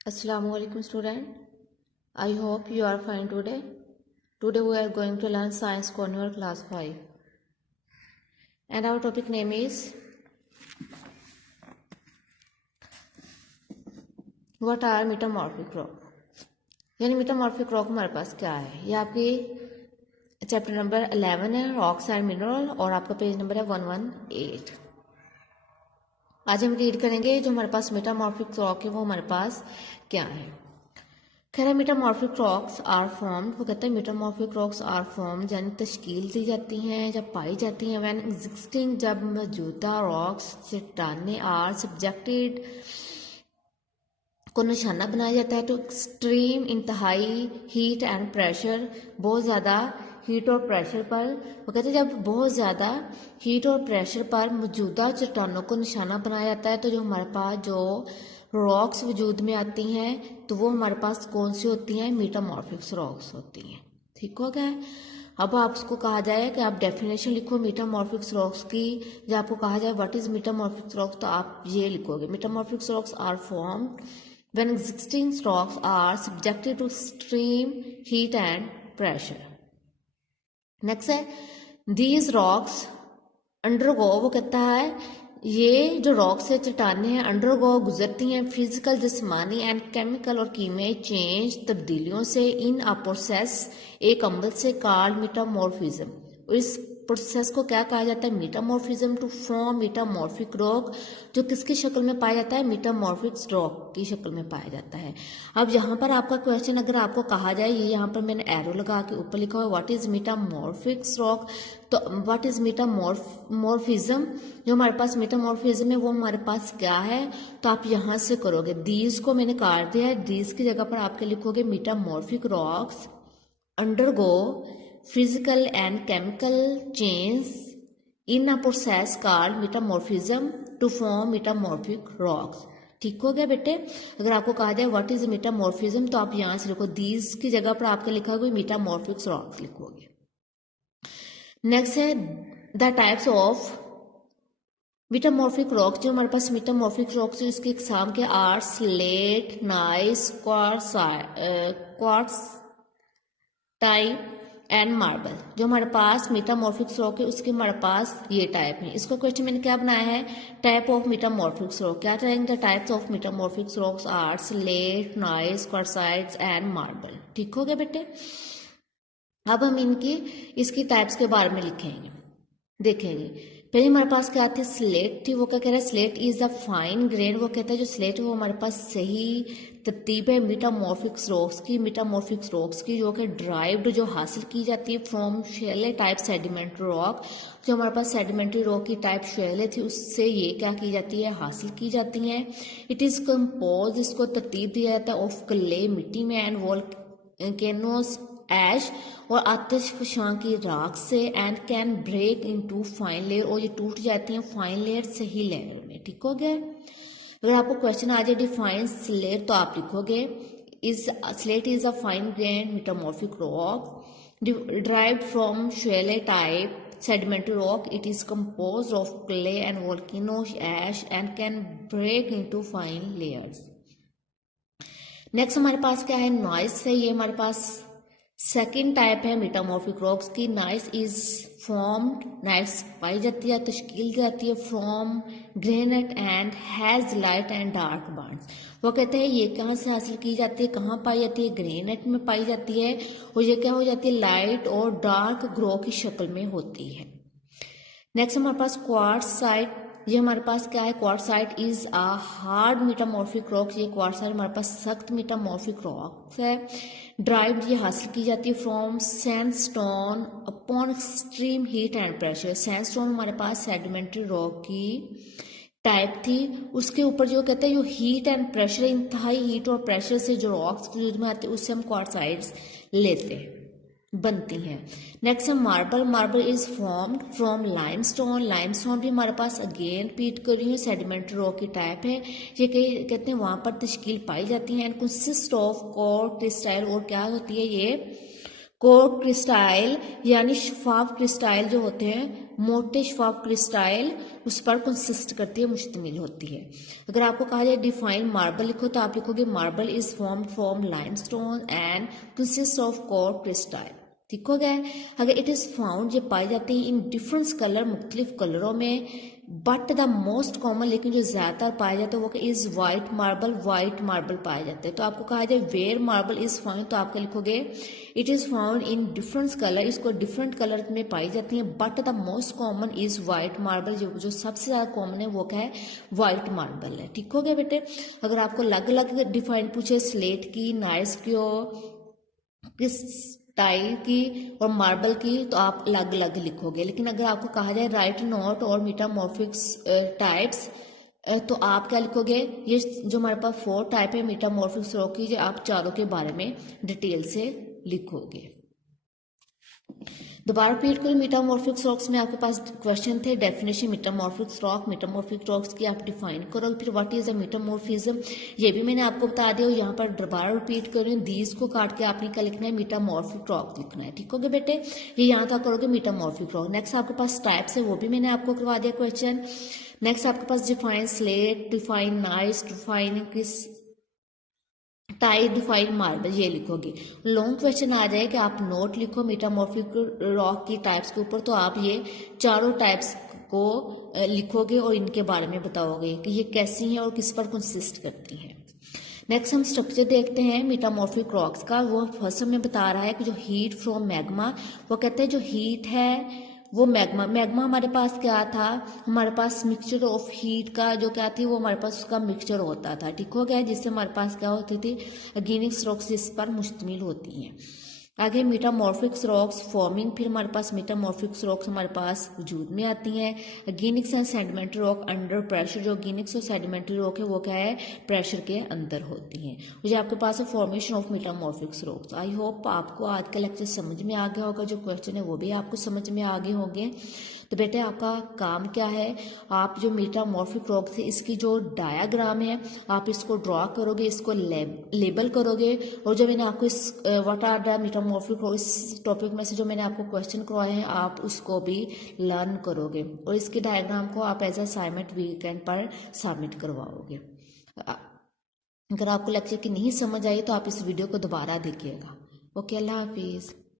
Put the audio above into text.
Assalamualaikum student. I hope you are fine today. Today we are going to learn Science Corner class 5. And our topic name is What are metamorphic rock? यानी metamorphic rock हमारे पास क्या है? ये आपकी chapter number 11 है, rocks and mineral, और आपका page number है 118। आज हम रीड करेंगे जो हमारे पास मेटामॉर्फिक रॉक है वो हमारे पास क्या है। खैर है मेटामॉर्फिक रॉक्स आर फॉर्म्ड, वो कहते हैं मेटामॉर्फिक रॉक्स आर फॉर्म्ड यानी तश्कील दी जाती हैं जब पाई जाती हैं व्हेन एग्जिस्टिंग, जब मौजूदा रॉक्स चट्टाने आर सब्जेक्टेड को निशाना बनाया जाता है तो एक्सट्रीम इंतहाई हीट एंड प्रेशर, बहुत ज़्यादा हीट और प्रेशर पर। वो कहते हैं जब बहुत ज़्यादा हीट और प्रेशर पर मौजूदा चट्टानों को निशाना बनाया जाता है तो जो हमारे पास जो रॉक्स वजूद में आती हैं तो वो हमारे पास कौन सी होती हैं? मेटामॉर्फिक रॉक्स होती हैं। ठीक हो गया। अब आपको कहा जाए कि आप डेफिनेशन लिखो मेटामॉर्फिक रॉक्स की। जब आपको कहा जाए व्हाट इज मेटामॉर्फिक रॉक्स तो आप ये लिखोगे, metamorphic rocks are formed when existing rocks are subjected to extreme heat and pressure. Next है these rocks undergo, वो कहता है ये जो रॉक्स है चट्टाने हैं अंडरगो गुजरती हैं फिजिकल जिस्मानी एंड केमिकल और कीमियाई चेंज तब्दीलियों से इन अ प्रोसेस, एक अमल से कॉल्ड मेटामॉर्फिज्म। और इस प्रोसेस को क्या कहा जाता है? Metamorphism to form metamorphic rock, जो किसकी शक्ल में पाया जाता है? मेटामॉर्फिक रॉक की शक्ल में पाया जाता है। अब यहाँ पर आपका क्वेश्चन अगर आपको कहा जाए, ये यहाँ पर मैंने एरो लगा के ऊपर लिखा हुआ है व्हाट इज मेटामॉर्फिक रॉक, तो व्हाट इज मेटामॉर्फिज्म, जो हमारे पास मेटामॉर्फिज्म है वो हमारे पास क्या है? तो आप यहाँ से करोगे, दीज को मैंने काट दिया है, दीज की जगह पर आपके लिखोगे metamorphic rocks undergo physical and chemical change in a process called metamorphism to form metamorphic rocks। ठीक हो गया बेटे। अगर आपको कहा जाए व्हाट इज मेटामॉर्फिज्म तो आप यहाँ से लिखो, दीज की जगह पर आपके लिखा हुआ मेटामॉर्फिक रॉक्स लिखोगे। नेक्स्ट है the types of metamorphic rock, जो हमारे पास मेटामॉर्फिक रॉक्स है इसके एग्जाम के are slate, gneiss, quartz type and marble. जो हमारे पास मेटामॉर्फिक रॉक है उसके हमारे पास ये टाइप है। इसको क्वेश्चन मैंने क्या बनाया है? Type of metamorphic rock. क्या रहेंगे? Types of metamorphic rocks are slate, gneiss, quartzites and marble. ठीक हो गया बेटे। अब हम इनकी इसकी टाइप्स के बारे में लिखेंगे, देखेंगे। पहले हमारे पास क्या थी? स्लेट थी। वो क्या कह रहा है? Slate is a fine grain. वो कहता है जो स्लेट है वो हमारे पास सही तरतीब है मेटामॉर्फिक रॉक्स की, मेटामॉर्फिक रॉक्स की जो कि ड्राइव्ड, जो हासिल की जाती है from shale type sedimentary rock. जो हमारे पास सेडिमेंट्री रॉक की टाइप शैले थी उससे ये क्या की जाती है? हासिल की जाती हैं। इट इज़ कंपोज, इसको तरतीब दिया जाता है ऑफ क्ले, मिट्टी में, एंड वोल्केनोस, ऐश और आतिशफशां की राख से, and can break into fine layer, और ये टूट जाती हैं फाइन लेयर से ही लेयर में। ठीक हो गया। अगर आपको क्वेश्चन आ जाए डिफाइन स्लेट तो आप लिखोगे is slate is a fine grain metamorphic rock derived from shale type sedimentary rock. It is composed of clay and volcanic ash and can break into fine layers. Next हमारे पास क्या है? Noise है। ये हमारे पास second type है metamorphic rocks की। Nice is formed, nice पाई जाती है, तश्कील जाती है from granite and has light and dark Barnes. वो कहते हैं ये कहाँ से हासिल की जाती है, कहाँ पाई जाती है? ग्रेनाइट में पाई जाती है, और ये क्या हो जाती है? लाइट और डार्क ग्रो की शक्ल में होती है। नेक्स्ट हमारे पास क्वार्ट्जाइट। ये हमारे पास क्या है? Quartzite is a hard metamorphic rock. ये क्वार्ट्जाइट हमारे पास सख्त मेटामॉर्फिक रॉक है। ड्राइव्ड ये हासिल की जाती है from sandstone upon extreme heat and pressure. Sandstone हमारे पास सेडिमेंट्री रॉक की टाइप थी, उसके ऊपर जो कहते हैं जो हीट एंड प्रेशर, इंतहाई हीट और प्रेशर से जो रॉक्स वजूद में आते हैं उससे हम क्वार्ट्जाइट्स लेते हैं, बनती हैं। नेक्स्ट है marble. Marble is formed from limestone. Limestone भी हमारे पास अगेन पीट कर रही है, सेडिमेंट्री रॉक की टाइप है। ये कहते हैं वहाँ पर तश्कील पाई जाती है एंड कंसिस्ट ऑफ कोर क्रिस्टाइल, और क्या होती है? ये कोर क्रिस्टाइल यानी शफाफ क्रिस्टाइल जो होते हैं, मोटे शफाफ क्रिस्टाइल उस पर कंसिस्ट करती है, मुश्तमिल होती है। अगर आपको कहा जाए डिफाइन मार्बल लिखो तो आप लिखोगे marble is formed from limestone and consist of coarse crystalline. ठीक हो गया। अगर इट इज़ फाउंड, ये पाई जाती है इन डिफरेंट कलर, मुख्तलिफ कलरों में, बट द मोस्ट कॉमन, लेकिन जो ज़्यादातर पाया जाता है वो is white marble, white marble पाए जाते हैं। तो आपको कहा जाए वेयर मार्बल इज़ फाउंड तो आपका लिखोगे it is found in different colour, इसको डिफरेंट कलर में पाई जाती है, but the most common is white marble, जो सबसे ज़्यादा कॉमन है वो क्या है, वाइट मार्बल है। ठीक हो गया बेटे। अगर आपको अलग अलग डिफाइन पूछे स्लेट की, नाइस की किस टाइल की और मार्बल की, तो आप अलग अलग लिखोगे। लेकिन अगर आपको कहा जाए राइट नोट और मेटामॉर्फिक्स टाइप्स, तो आप क्या लिखोगे, ये जो हमारे पास 4 टाइप है मेटामॉर्फिक्स रॉक की, जो आप चारों के बारे में डिटेल से लिखोगे। दोबारा रिपीट करें, मेटामॉर्फिक रॉक्स में आपके पास क्वेश्चन थे, डेफिनेशन मेटामॉर्फिक रॉक्स की आप डिफाइन करो, फिर व्हाट इज अ मेटामॉर्फिज्म, ये भी मैंने आपको बता दिया। यहाँ पर दोबारा रिपीट कर रही हूँ, दीज को काट के आपने क्या लिखना है, मेटामॉर्फिक रॉक लिखना है। ठीक हो गया बेटे, ये यहाँ तक करोगे मेटामॉर्फिक रॉक। नेक्स्ट आपके पास टाइप्स है, वो भी मैंने आपको करवा दिया क्वेश्चन। नेक्स्ट आपके पास define slate, define gneiss, define quartzite, define marble, ये लिखोगे। लॉन्ग क्वेश्चन आ जाए कि आप नोट लिखो मेटामॉर्फिक रॉक की टाइप्स के ऊपर, तो आप ये चारों टाइप्स को लिखोगे और इनके बारे में बताओगे कि ये कैसी हैं और किस पर कंसिस्ट करती हैं। नेक्स्ट हम स्ट्रक्चर देखते हैं मेटामॉर्फिक रॉक्स का। वो फर्स्ट हमें बता रहा है कि जो हीट फ्रॉम मैग्मा, वो कहते हैं जो हीट है वो मैग्मा हमारे पास क्या था, हमारे पास मिक्सचर ऑफ हीट का जो क्या थी, वो हमारे पास उसका मिक्सचर होता था। ठीक हो गया, जिससे हमारे पास क्या होती थी, ऑर्गेनिक रॉक्स जिस पर मुश्तमिल होती हैं। आगे मेटामॉर्फिक्स रॉक्स फॉर्मिंग, फिर हमारे पास मेटामॉर्फिक्स रॉक्स हमारे पास वजूद में आती हैं। Organics and sedimentary rock under pressure, जो ऑर्गेनिक्स और सेडिमेंट्री रॉक है वो क्या है, प्रेशर के अंदर होती हैं। मुझे आपके पास है formation of metamorphics rocks. I hope आपको आज का लेक्चर समझ में आ गया होगा, जो क्वेश्चन है वो भी आपको समझ में आ गए होंगे। तो बेटे आपका काम क्या है, आप जो मेटामॉर्फिक रॉक्स है इसकी जो डायाग्राम है आप इसको ड्रॉ करोगे, इसको लेबल करोगे, और जो मैंने आपको इस what are the metamorphic rocks, इस टॉपिक में से जो मैंने आपको क्वेश्चन करवाए हैं आप उसको भी लर्न करोगे, और इसके डायग्राम को आप एज असाइनमेंट वीकेंड पर सबमिट करवाओगे। अगर आपको लेक्चर की नहीं समझ आई तो आप इस वीडियो को दोबारा देखिएगा। ओके, अल्लाह हाफिज़।